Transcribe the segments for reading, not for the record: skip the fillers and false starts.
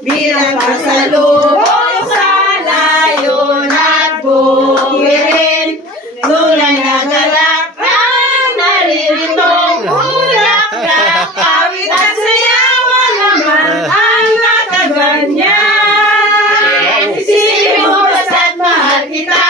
bilang pasalubong sa layon at buwirin. Tunay na galak ang nariritong ulak-lak, awit at sayawan naman ang nakaganyan. Isipin mo basta't mahal kita,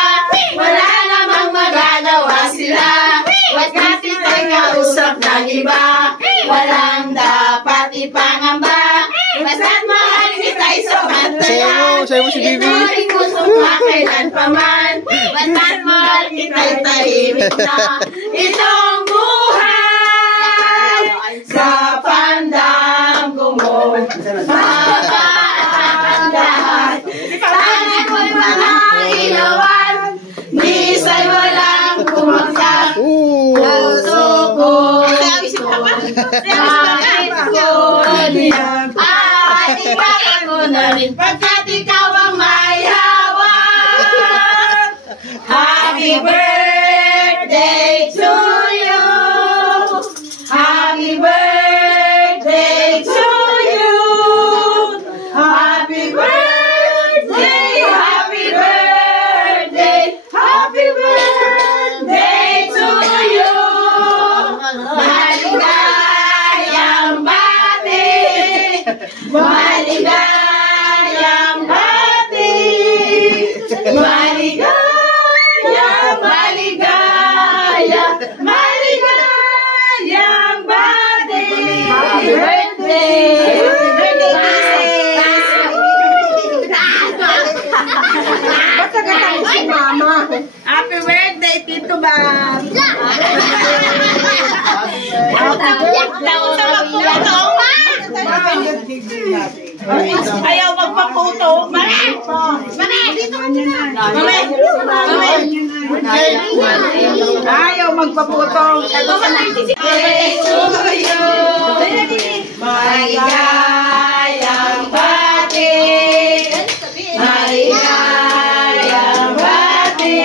wala namang magagawa sila. Huwag natin tayo kausap ng iba, walang dapat ipangamba. Basta't mahal kita'y samantayan, ito rin gustong makailan pa man. Basta't mahal kita'y tahimik na itong buhay. Sa pandang mo makaandahan, tangan ko'y mga ilawan, nisa'y walang kumagsak. Puso ko ito, kahit ko diyan, ipapag ko na rin pagkat ikaw ang may hawak. Happy birthday to you, happy birthday to you, happy birthday, happy birthday, happy birthday to you. Maligayang bati, maligayang bati, maligayang, maligayang, maligayang bati. Happy birthday! Ba't nagkatayin si Mama? Happy birthday, Tito Bam! Ayaw magpaputo. Mami! Mami! Dito ka na. Mami! Ayaw magpaputo. Maligayang bati, maligayang bati,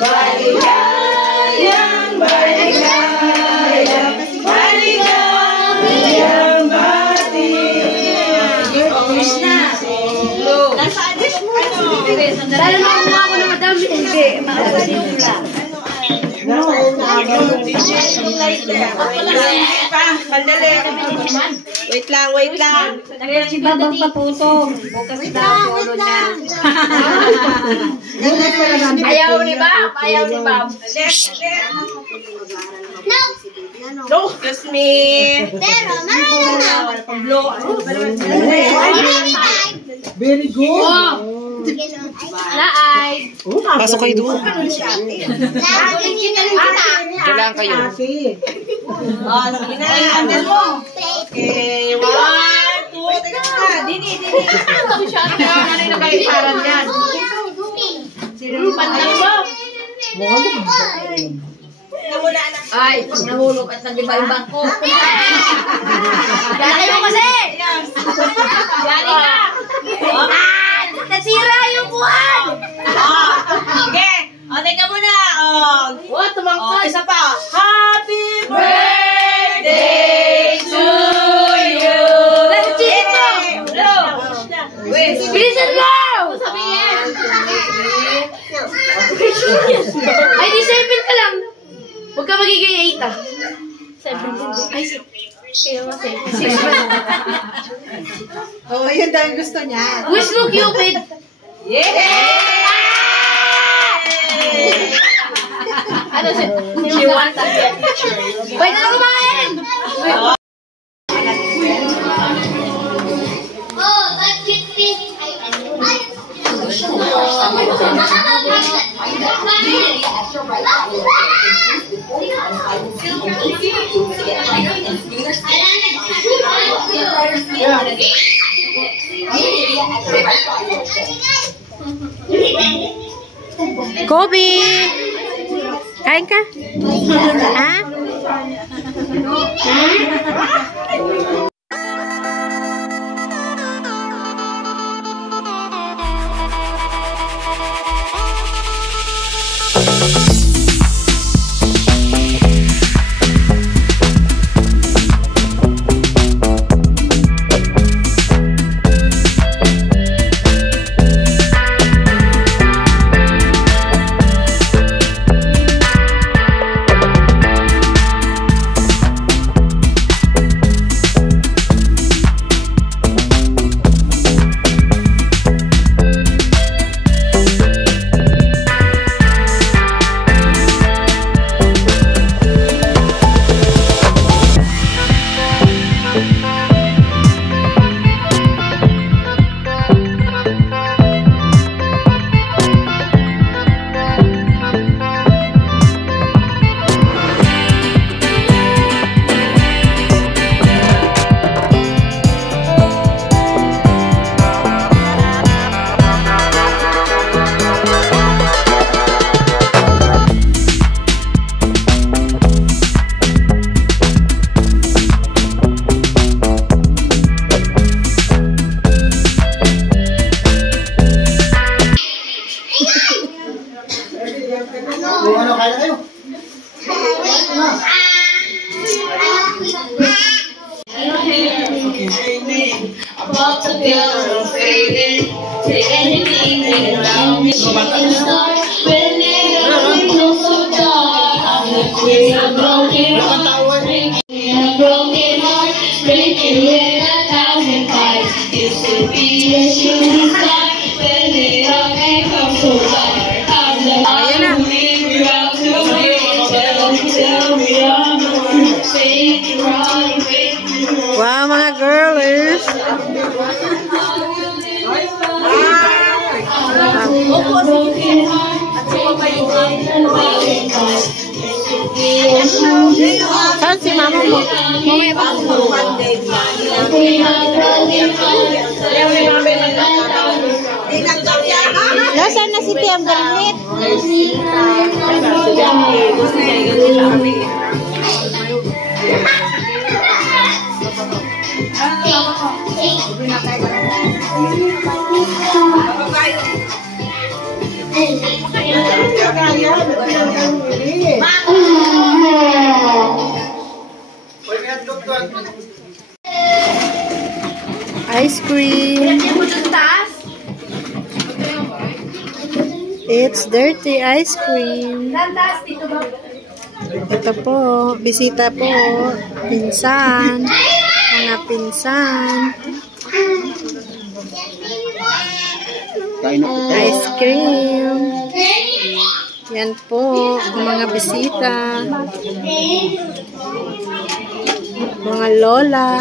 maligayang, maligayang, maligayang bati. Wish na. Nasaan yung ano? Dahil makuha ako na madami. Hindi, makasali lang. Wait lang, wait lang. Si Babang paputo. Bukas daw polo niya. Ayaw ni Bab, ayaw ni Bab. No, excuse me. Very good. Laay. Pasok kayo doon. Kailangan kayo. Sige na, andal mo. Okay, 1, 2, teka na. Dini. Ano yung nagkaiparan yan? Pandan mo. Ay, nahulog at nag-iba-ibang ko. Dali mo kasi! Dali ka! Nasira yung buwan! Okay. O, teka muna. Tumangkad. Isa pa. Happy birthday to you. Let's cheer ko! Bilisan mo! Sabihin! Ay, di 7 ka lang. Huwag ka magiging 8 ah. 17. Ay, 6. Oh, yun dahil gusto niya. Wish mo, Cupid! Ano siya? Sinuwanta. Pwede na kumain! Kobe! Kain ka? Ha? pop the pill, I'm fading. Take anything, take it around me. Shooting star, when it all so dark. I'm the queen of broken heart, breaking a broken heart, breaking with 1,000 parts. Used to be a shooting star, when it all comes so dark. I'm the one who leave you out to wait. Tell me I'm the one who saved you wrong, Wow, mga girlers. Saan si mama mo? Nasaan na si Tiam Garnet? Ice cream. It's dirty ice cream. Ito po, bisita po. Pinsan. Mga pinsan. Ice cream. Yan po, mga bisita. Mga lola.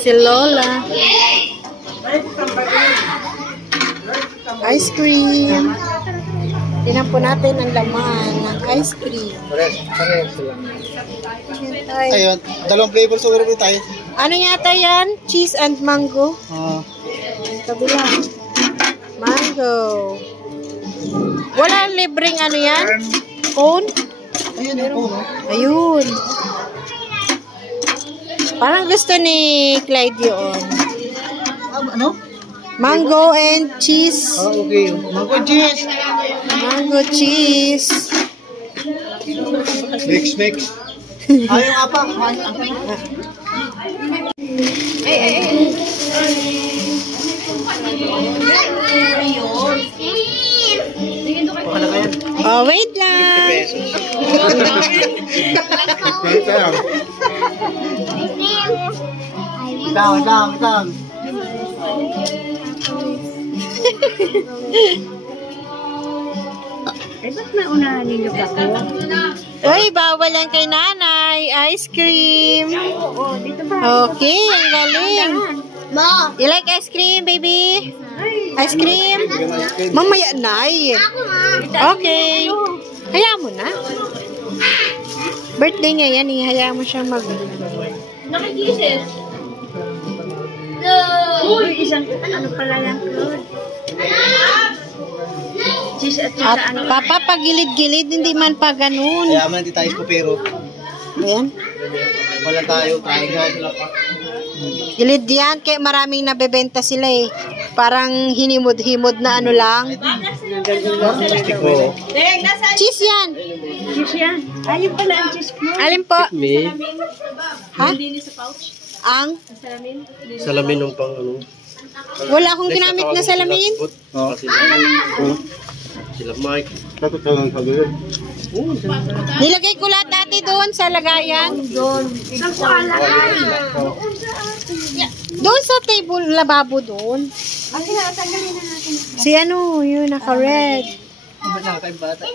Si Lola. Ice cream. Tingnan po natin ang laman ng ice cream. Ayun, dalawang flavor siguro po tayo. Ano yata yan? Cheese and mango. Kabila. Mango. Wala libreng ano yan? Cone? Ayun po. Ayun. Parang gusto ni Clyde yun. Ano? Mango and cheese. Okay. Mango cheese. Mango cheese. Mix. Ayun apa? Oh, wait lang. 50 pesos. Wait lang. Itang. Ba't naunahan ninyo ka po? Uy, bawal lang kay nanay. Ice cream. Oo, dito ba? Okay, ang galing. Ma! You like ice cream, baby? Ice cream? Mamaya, nay. Okay. Hayaan mo na. Birthday niya yan, eh. Hayaan mo siyang mag... Nakikisis! Uy, isang ano pala lang ko. Cheese at At saka ano. papa, pag gilid-gilid, hindi man pa ganun. Kaya man di tayo pero Ayan. wala tayo sila pa. Gilid yan, kaya maraming nabebenta sila eh. Parang hinimod-himod na ano lang. Plastic ko. Cheese yan. Cheese yan. Ayun pala ang cheese mo. Alin po? Me. Ha? Ang? Salamin ng pang ano. Wala akong ginamit na salamin. Oo. Sila Mike. Dapat lang sabi yun. Nilagay ko lahat dati doon sa lagayan. Doon sa table, lababo doon. Si ano, yun, naka-red. Ba't lang tayong bata?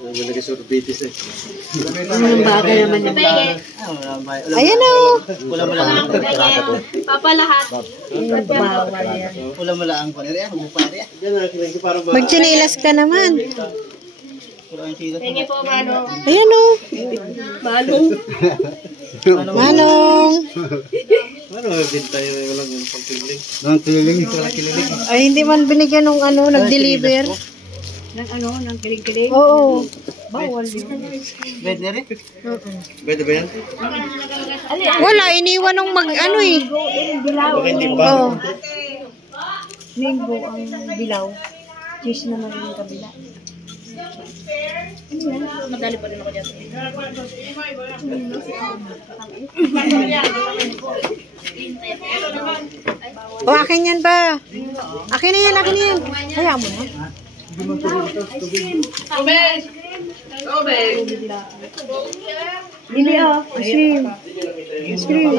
Ano ba nag-sorbitis eh? Anong bagay naman yung Ayan o. Wala mo lang ang Papa lahat. bawal yan. wala mo lang ang panere. Bupare. Yan na kilang para ba? Magchinilas ka naman. Wala ang sila. Thank you po, Mano. Ayan o. Manong. Ano din tayo walang pagkiling? Walang kiling. Walang kiling. Ay, hindi man binigyan ng ano, nag-deliver. Ng ano, ng kilig-kilig. Oo. Bawal yun. Bed na rin? Bed ba yan? Wala, iniwan ng ano eh. Dilaw. Baka hindi pa. Oo. Mango ang dilaw. Cheese naman yung kabila. Ano yan? Madali pa rin ako dyan. O, akin yan ba? Akin na yan, akin na yan. Hayaan mo na. Dili ah. Ice cream.